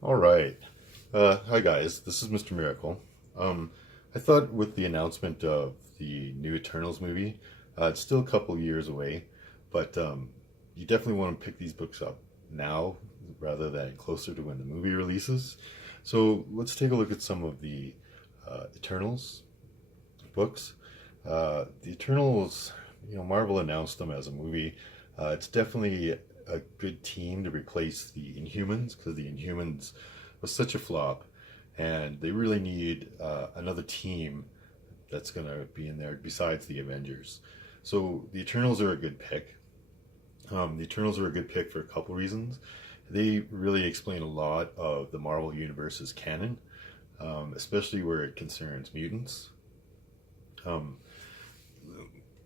All right. Hi guys, this is Mr. Miracle. I thought with the announcement of the new Eternals movie, it's still a couple years away, but you definitely want to pick these books up now rather than closer to when the movie releases. So let's take a look at some of the Eternals books. The Eternals, Marvel announced them as a movie. It's definitely a good team to replace the Inhumans because the Inhumans was such a flop, and they really need another team that's going to be in there besides the Avengers. So the Eternals are a good pick. The Eternals are a good pick for a couple reasons. They really explain a lot of the Marvel Universe's canon, especially where it concerns mutants. Um,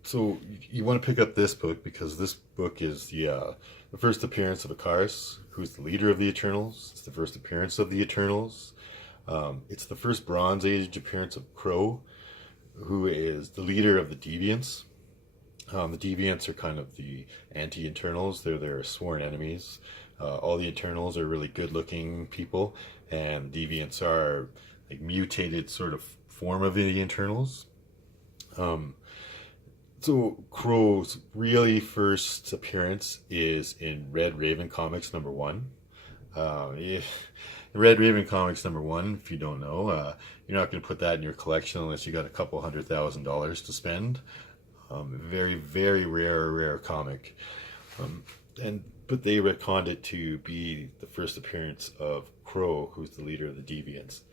so you want to pick up this book because this book is the first appearance of Ikaris, who's the leader of the Eternals. It's the first appearance of the Eternals. It's the first Bronze Age appearance of Crow, who is the leader of the Deviants. The Deviants are kind of the anti-Eternals. They're their sworn enemies. All the Eternals are really good-looking people, and Deviants are like mutated sort of form of the Eternals. Um, So Crow's really first appearance is in Red Raven Comics #1. If Red Raven Comics #1, if you don't know, you're not going to put that in your collection unless you got a couple $100,000 to spend. Very, very rare comic. Um, and but they retconned it to be the first appearance of Crow, who's the leader of the Deviants.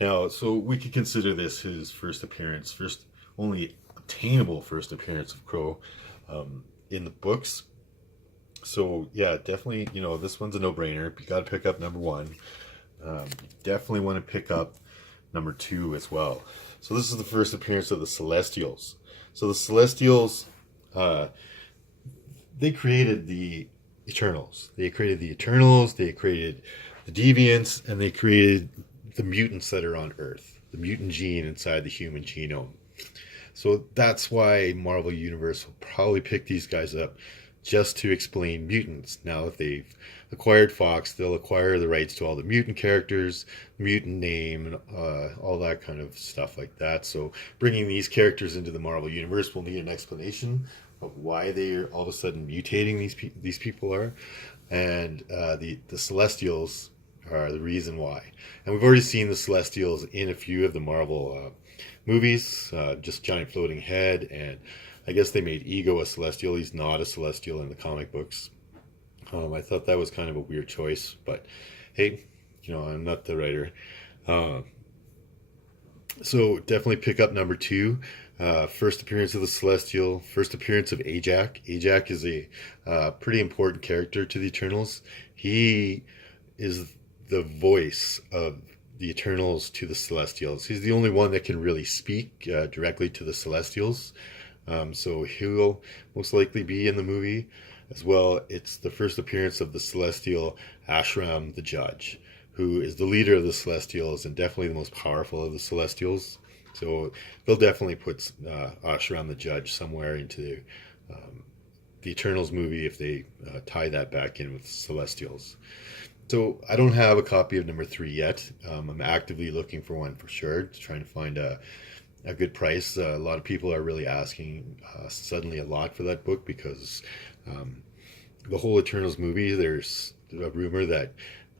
Now, so we could consider this his first appearance, first only attainable first appearance of Crow in the books. So yeah, definitely, this one's a no-brainer. You got to pick up #1. You definitely want to pick up #2 as well. So this is the first appearance of the Celestials. So the Celestials, uh, they created the Eternals. They created the Eternals. They created the Deviants, and they created the mutants that are on Earth. The mutant gene inside the human genome. So that's why Marvel Universe will probably pick these guys up just to explain mutants. Now, if they've acquired Fox, they'll acquire the rights to all the mutant characters, mutant name, and all that kind of stuff like that. So bringing these characters into the Marvel Universe will need an explanation of why they are all of a sudden mutating these people are, and the Celestials are the reason why. And we've already seen the Celestials in a few of the Marvel movies, just giant floating head, and I guess they made Ego a Celestial. He's not a Celestial in the comic books. I thought that was kind of a weird choice, but hey, I'm not the writer. Uh, so definitely pick up #2. First appearance of the Celestial, first appearance of Ajak. Ajak is a pretty important character to the Eternals. He is the voice of the Eternals to the Celestials. He's the only one that can really speak directly to the Celestials. So he'll most likely be in the movie as well. It's the first appearance of the Celestial Ashram the Judge, who is the leader of the Celestials and definitely the most powerful of the Celestials. So they'll definitely put Ashram the Judge somewhere into um, the Eternals movie if they tie that back in with Celestials. So I don't have a copy of #3 yet. I'm actively looking for one for sure, trying to find a good price. A lot of people are really asking suddenly a lot for that book because um, the whole Eternals movie, there's a rumor that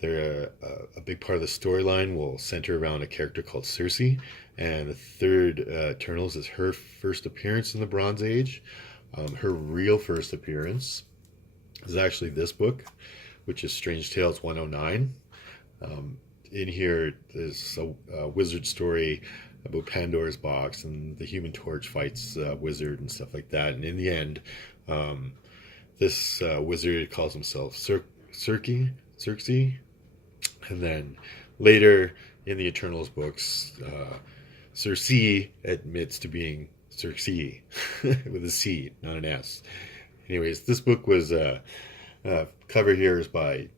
a big part of the storyline will center around a character called Cersei, and the third Eternals is her first appearance in the Bronze Age. Her real first appearance is actually this book, which is Strange Tales 109. Um, in here, there's a wizard story about Pandora's box, and the Human Torch fights wizard and stuff like that. And in the end, um, this wizard calls himself Circe, and then later in the Eternals books, Circe admits to being Circe with a C, not an S. Anyways, this book was cover here is by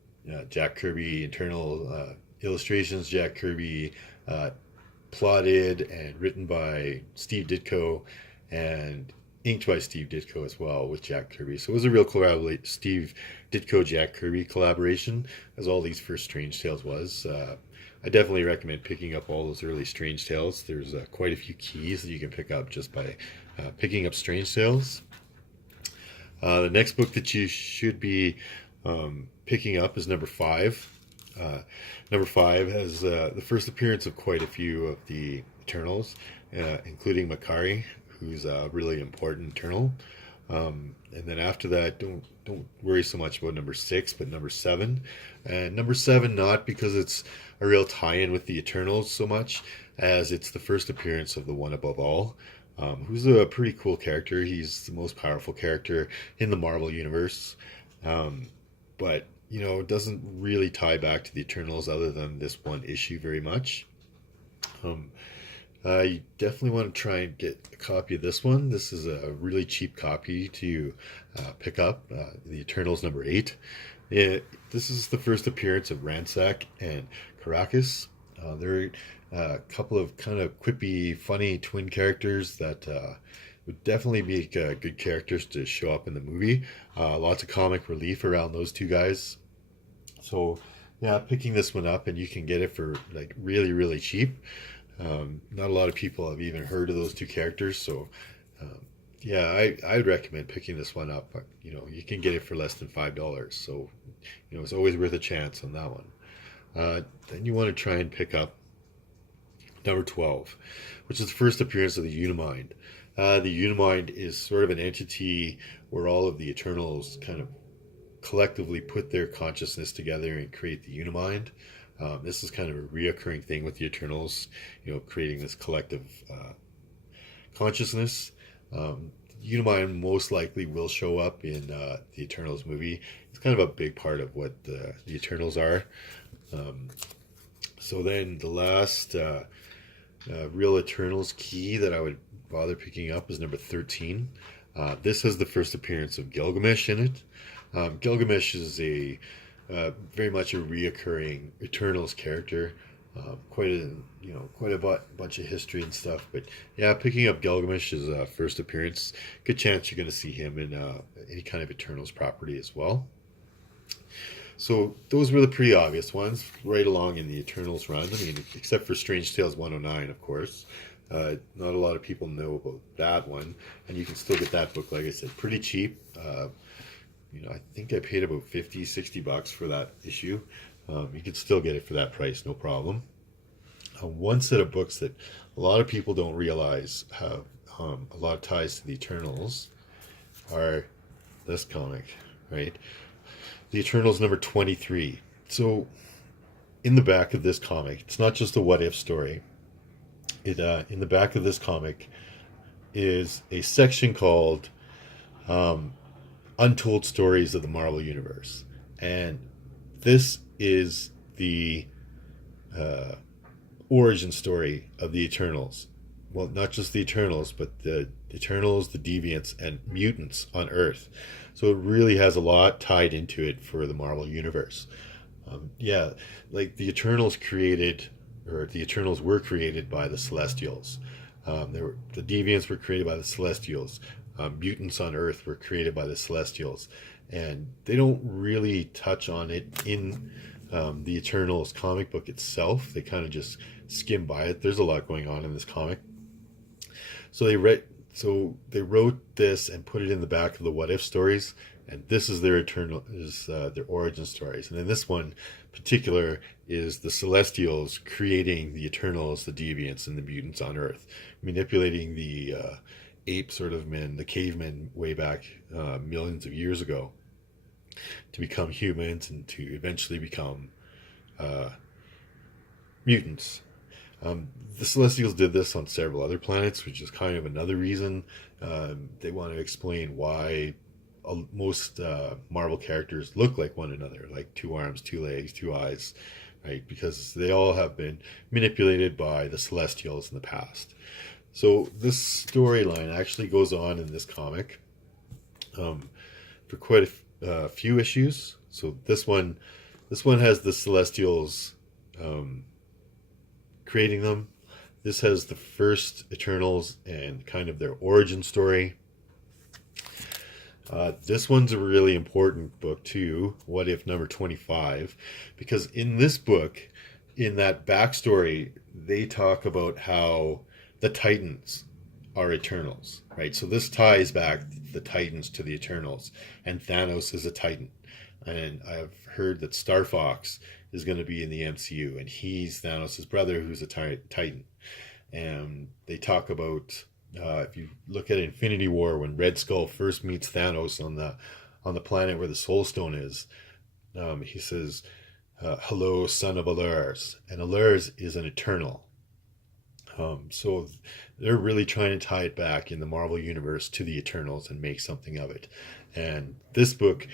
Jack Kirby, internal illustrations, Jack Kirby, uh, plotted and written by Steve Ditko, and inked by Steve Ditko as well with Jack Kirby. So it was a real Steve Ditko Jack Kirby collaboration, as all these first Strange Tales was. I definitely recommend picking up all those early Strange Tales. There's quite a few keys that you can pick up just by picking up Strange Tales. The next book that you should be picking up is number 5. Number 5 has the first appearance of quite a few of the Eternals, including Makari, who's a really important Eternal. And then after that, don't worry so much about number 6, but number 7. And number 7, not because it's a real tie-in with the Eternals so much, as it's the first appearance of the One Above All, who's a pretty cool character. He's the most powerful character in the Marvel Universe. But, doesn't really tie back to the Eternals other than this one issue very much. You definitely want to try and get a copy of this one. This is a really cheap copy to pick up, the Eternals number 8. This is the first appearance of Ransack and Caracas. They're a couple of kind of quippy, funny twin characters that would definitely be good characters to show up in the movie. Lots of comic relief around those two guys. So, yeah, picking this one up, and you can get it for like really, really cheap. Not a lot of people have even heard of those two characters, so yeah, I would recommend picking this one up. But, you can get it for less than $5, so it's always worth a chance on that one. Then you want to try and pick up number 12, which is the first appearance of the Unimind. The Unimind is sort of an entity where all of the Eternals kind of collectively put their consciousness together and create the Unimind. This is kind of a reoccurring thing with the Eternals, creating this collective consciousness. Unimind most likely will show up in the Eternals movie. It's kind of a big part of what the Eternals are. So then the last real Eternals key that I would bother picking up is number 13. This has the first appearance of Gilgamesh in it. Gilgamesh is very much a reoccurring Eternals character. Quite a bunch of history and stuff. But yeah, picking up Gilgamesh's first appearance, good chance you're going to see him in any kind of Eternals property as well. So those were the pretty obvious ones, right along in the Eternals run. I mean, except for Strange Tales 109, of course. Not a lot of people know about that one, and you can still get that book, like I said, pretty cheap. I think I paid about $50-$60 for that issue. You can still get it for that price, no problem. One set of books that a lot of people don't realize have a lot of ties to the Eternals are this comic, right? The Eternals number 23. So in the back of this comic, it's not just a what-if story. In the back of this comic is a section called Untold Stories of the Marvel Universe. And this is the origin story of the Eternals. Well, not just the Eternals, but the Eternals, the Deviants, and mutants on Earth. So it really has a lot tied into it for the Marvel Universe. Like the Eternals were created by the Celestials. The Deviants were created by the Celestials. Mutants on Earth were created by the Celestials. And they don't really touch on it in the Eternals comic book itself. They kind of just skim by it. There's a lot going on in this comic. So they wrote this and put it in the back of the What If stories, and this is their their origin stories. And then this one in particular is the Celestials creating the Eternals, the Deviants, and the mutants on Earth, manipulating the ape sort of men, the cavemen way back millions of years ago, to become humans and to eventually become mutants. The Celestials did this on several other planets, which is kind of another reason they want to explain why most Marvel characters look like one another, like 2 arms, 2 legs, 2 eyes, right? Because they all have been manipulated by the Celestials in the past. So this storyline actually goes on in this comic for quite a few issues. So this one has the Celestials creating them. This has the first Eternals and kind of their origin story. This one's a really important book too. What If number 25? Because in this book, in that backstory, they talk about how the Titans are Eternals, right? So this ties back the Titans to the Eternals, and Thanos is a Titan. And I've heard that Star Fox is going to be in the MCU, and he's Thanos' brother, who's a Titan. And they talk about if you look at Infinity War, when Red Skull first meets Thanos on the planet where the Soul Stone is, he says, "Hello, son of Alurs," and Alurs is an Eternal. So they're really trying to tie it back in the Marvel universe to the Eternals and make something of it. And this book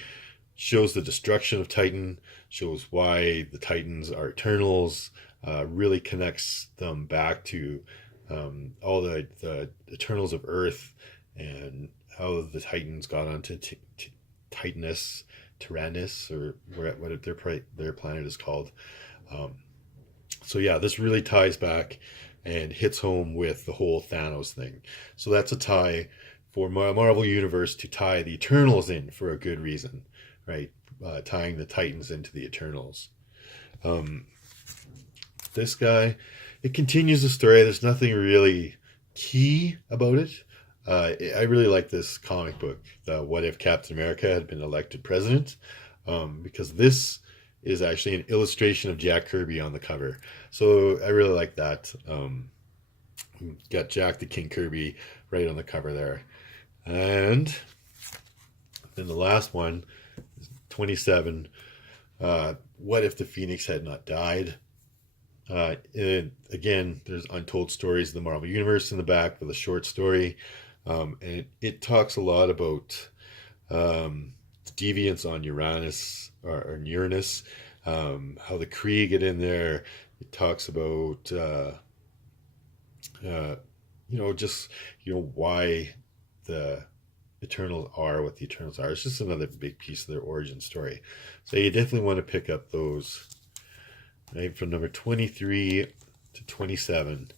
shows the destruction of Titan, shows why the Titans are Eternals, really connects them back to all the Eternals of Earth and how the Titans got onto Titanus, Tyrannus, or what their planet is called. Um, so yeah, this really ties back and hits home with the whole Thanos thing. So that's a tie for Marvel Universe to tie the Eternals in for a good reason, right? Tying the Titans into the Eternals. Um, this guy, it continues the story. There's nothing really key about it. I really like this comic book, the What If Captain America had been elected president, because this is actually an illustration of Jack Kirby on the cover. So I really like that. Got Jack the King Kirby right on the cover there. And then the last one, 27. What if the Phoenix had not died? Again, there's untold stories of the Marvel Universe in the back with a short story. And it talks a lot about deviance on Uranus or Uranus, how the Kree get in there. It talks about, just, why the Eternals are what the Eternals are. It's just another big piece of their origin story. So you definitely want to pick up those, right, from number 23 to 27.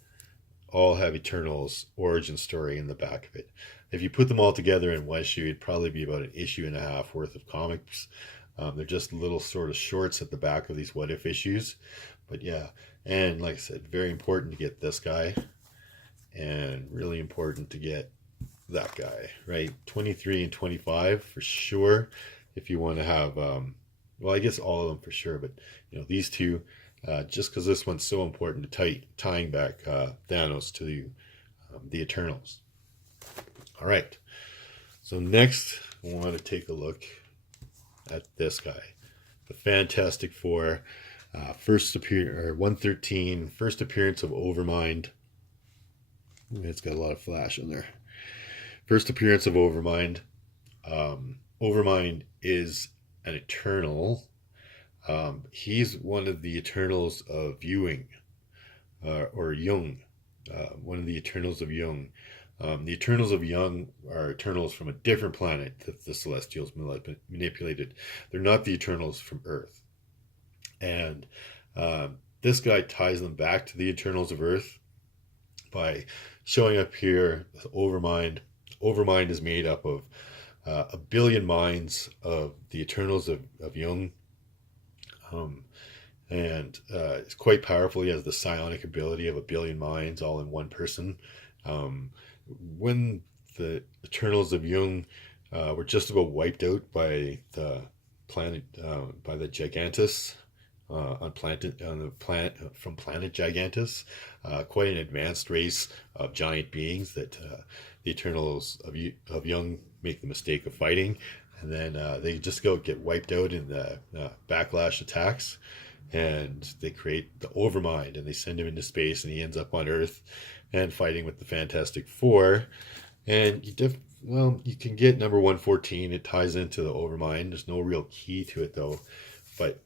All have Eternals origin story in the back of it. If you put them all together in one issue, it'd probably be about an issue and a half worth of comics. They're just little sort of shorts at the back of these What If issues. But yeah, and like I said, very important to get this guy, and really important to get that guy, right? 23 and 25 for sure. If you want to have, I guess all of them for sure, but these two, just because this one's so important to tying back Thanos to the Eternals. All right. So next, I want to take a look at this guy, the Fantastic Four, 113, first appearance of Overmind. It's got a lot of flash in there. First appearance of Overmind. Overmind is an Eternal. He's one of the Eternals of Ewing, or Jung, one of the Eternals of Jung. The Eternals of Jung are Eternals from a different planet that the Celestials manipulated. They're not the Eternals from Earth. And this guy ties them back to the Eternals of Earth by showing up here with Overmind. Overmind is made up of a billion minds of the Eternals of Jung. It's quite powerful. He has the psionic ability of a billion minds all in one person. When the Eternals of Jung were just about wiped out by the planet, by the Gigantus, on the planet from planet Gigantus, quite an advanced race of giant beings that the Eternals of Jung make the mistake of fighting, and then they just get wiped out in the backlash attacks, and they create the Overmind, and they send him into space, and he ends up on Earth and fighting with the Fantastic Four. And you can get number 114. It ties into the Overmind. There's no real key to it though, but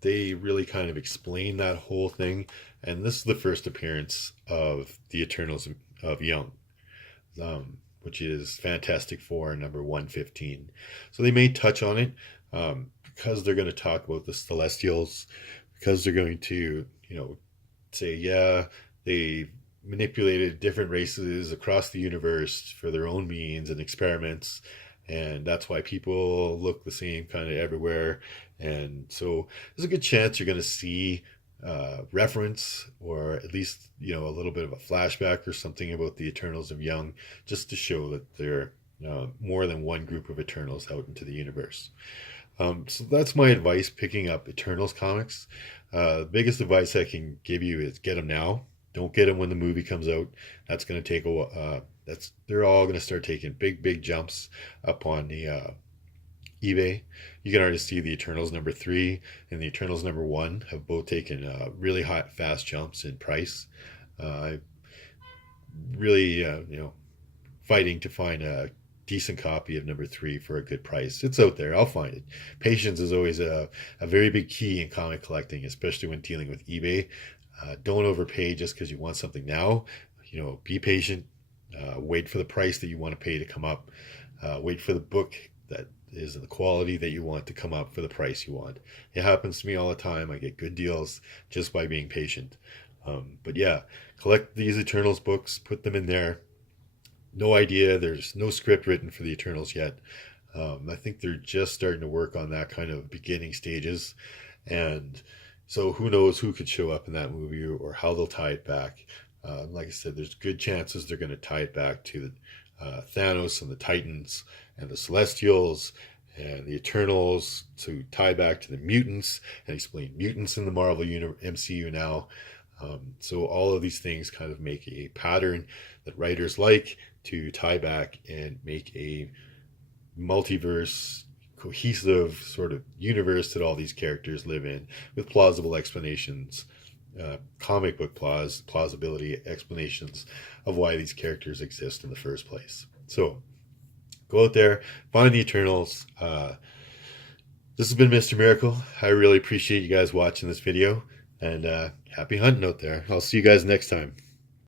they really kind of explain that whole thing. And this is the first appearance of the Eternals of Jung, which is Fantastic Four number 115. So they may touch on it because they're going to talk about the Celestials, because they're going to, say, yeah, they manipulated different races across the universe for their own means and experiments. and that's why people look the same kind of everywhere. And so there's a good chance you're going to see reference, or at least a little bit of a flashback or something about the Eternals of Young, just to show that there are more than one group of Eternals out into the universe. So that's my advice picking up Eternals comics. The biggest advice I can give you is get them now. Don't get them when the movie comes out. That's going to take a while. They're all going to start taking big jumps up on the eBay. You can already see the Eternals #3 and the Eternals #1 have both taken really hot, fast jumps in price. I really, fighting to find a decent copy of #3 for a good price. It's out there. I'll find it. Patience is always a very big key in comic collecting, especially when dealing with eBay. Don't overpay just because you want something now. Be patient. Wait for the price that you want to pay to come up. Wait for the book that is the quality that you want to come up for the price you want. It happens to me all the time. I get good deals just by being patient. But yeah, collect these Eternals books, put them in there. No idea. There's no script written for the Eternals yet. I think they're just starting to work on that kind of beginning stages. And so who knows who could show up in that movie or how they'll tie it back. Like I said, there's good chances they're going to tie it back to Thanos and the Titans and the Celestials and the Eternals, to tie back to the mutants and explain mutants in the Marvel MCU now. So all of these things kind of make a pattern that writers like to tie back and make a multiverse, cohesive sort of universe that all these characters live in, with plausible explanations, comic book plausibility explanations of why these characters exist in the first place. So go out there, find the Eternals. This has been Mr. Miracle. I really appreciate you guys watching this video, and happy hunting out there. I'll see you guys next time.